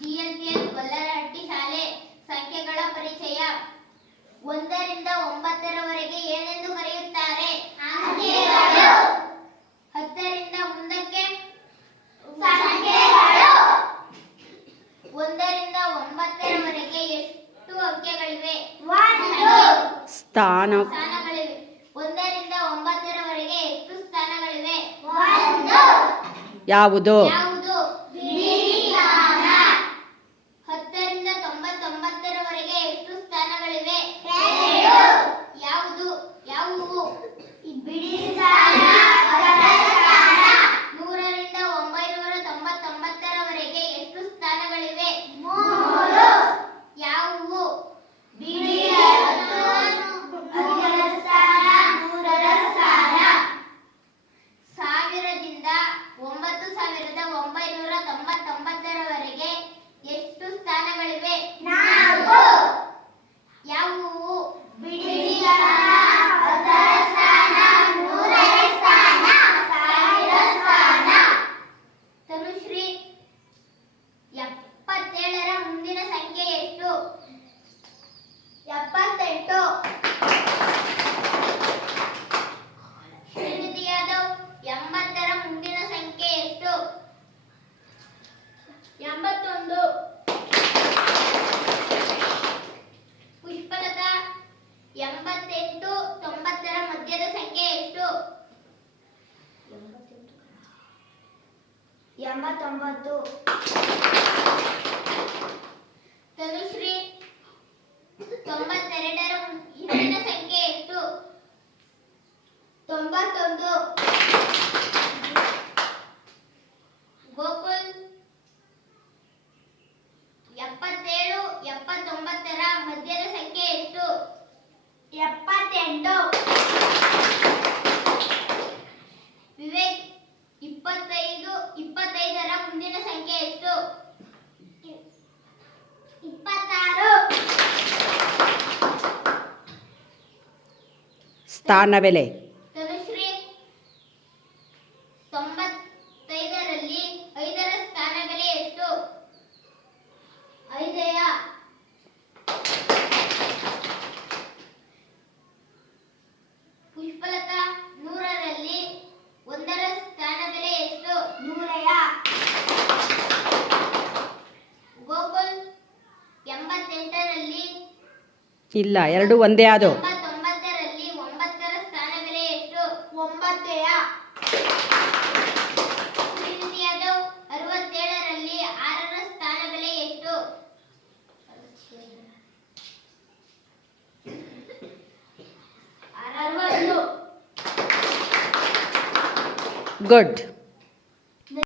ಜಿಎಲ್ಪಿಎಸ್ ಗೊಲ್ಲರಹಟ್ಟಿ ಶಾಲೆ. ಸಂಖ್ಯೆಗಳ ಪರಿಚಯ. 1 ರಿಂದ 9 ರವರೆಗೆ ಏನೆಂದು ಕರೆಯುತ್ತಾರೆ? ಅಂಕೆಗಳು. 10 ರಿಂದ ಮುಂದಕ್ಕೆ ಸಂಖ್ಯೆಗಳು. 1 ರಿಂದ 9 ರವರೆಗೆ ಎಷ್ಟು ಅಂಕೆಗಳಿವೆ? 1 ಸ್ಥಾನಗಳಿವೆ. 1 ರಿಂದ 9 ರವರೆಗೆ ಎಷ್ಟು ಸ್ಥಾನಗಳಿವೆ? 1. ಯಾವುದು? ಯಾವುದು? ಬಿಡಿ ಸ್ಥಾನ. 10 ರಿಂದ 99 ರವರೆಗೆ ಎಷ್ಟು ಸ್ಥಾನಗಳಿವೆ? 2. ಯಾವುದು? ಯಾವುವು? ಬಿಡಿ ಸ್ಥಾನ, ಅದರ ಸ್ಥಾನ. 100 ರಿಂದ 999 ರವರೆಗೆ ಎಷ್ಟು ಸ್ಥಾನಗಳಿವೆ? 3. ಯಾವುವು? ಬಿಡಿ ಅದರ ಸ್ಥಾನ, 100ರ ಸ್ಥಾನ. 1000 ರಿಂದ 9999 ರವರೆಗೆ ಎಷ್ಟು ಸ್ಥಾನಗಳಿವೆ? 4. ಯಾವುವು? ಬಿಡಿ ಸ್ಥಾನ, ಅದರ ಸ್ಥಾನ, 100ರ ಸ್ಥಾನ, 1000ರ ಸ್ಥಾನ. ತನುಶ್ರೀ, 77ರ ಮುಂದಿನ ಸಂಖ್ಯೆ ಎಷ್ಟು? 78. ಶ್ರೀನಿಧಿ ಯಾದವ್, 80ರ ಮುಂದಿನ ಸಂಖ್ಯೆ ಎಷ್ಟು? 81. ಪುಷ್ಪಲತಾ, 88 90ರ ಮಧ್ಯದ ಸಂಖ್ಯೆ ಎಷ್ಟು? 89. ತನುಶ್ರೀ, 92ರ ಹಿಂದಿನ ಸಂಖ್ಯೆ ಎಷ್ಟು? 91. ಗೋಕುಲ್, 77 79ರ ಮಧ್ಯದ ಸಂಖ್ಯೆ ಎಷ್ಟು? 78. ವಿವೇಕ್, 25ರ ಮುಂದಿನ ಸಂಖ್ಯೆ ಎಷ್ಟು? 26. ಸ್ಥಾನಬೆಲೆ. ತನುಶ್ರೀ, 95ರಲ್ಲಿ 5ರ ಸ್ಥಾನಬೆಲೆ ಎಷ್ಟು? 5. ಪುಷ್ಪಲತಾ, 100ರಲ್ಲಿ 1ರ ಸ್ಥಾನಬೆಲೆ ಎಷ್ಟು? 100. ಗೋಕುಲ್, 88ರಲ್ಲಿ ಇಲ್ಲ, ಎರಡು ಒಂದೇ ಆದವು. 89ರಲ್ಲಿ 9ರ ಸ್ಥಾನಬೆಲೆ ಎಷ್ಟು? 9. ಶ್ರೀನಿಧಿ ಯಾದವ್, 67ರಲ್ಲಿ 6ರ ಸ್ಥಾನಬೆಲೆ ಎಷ್ಟು? 60. ಗುಡ್.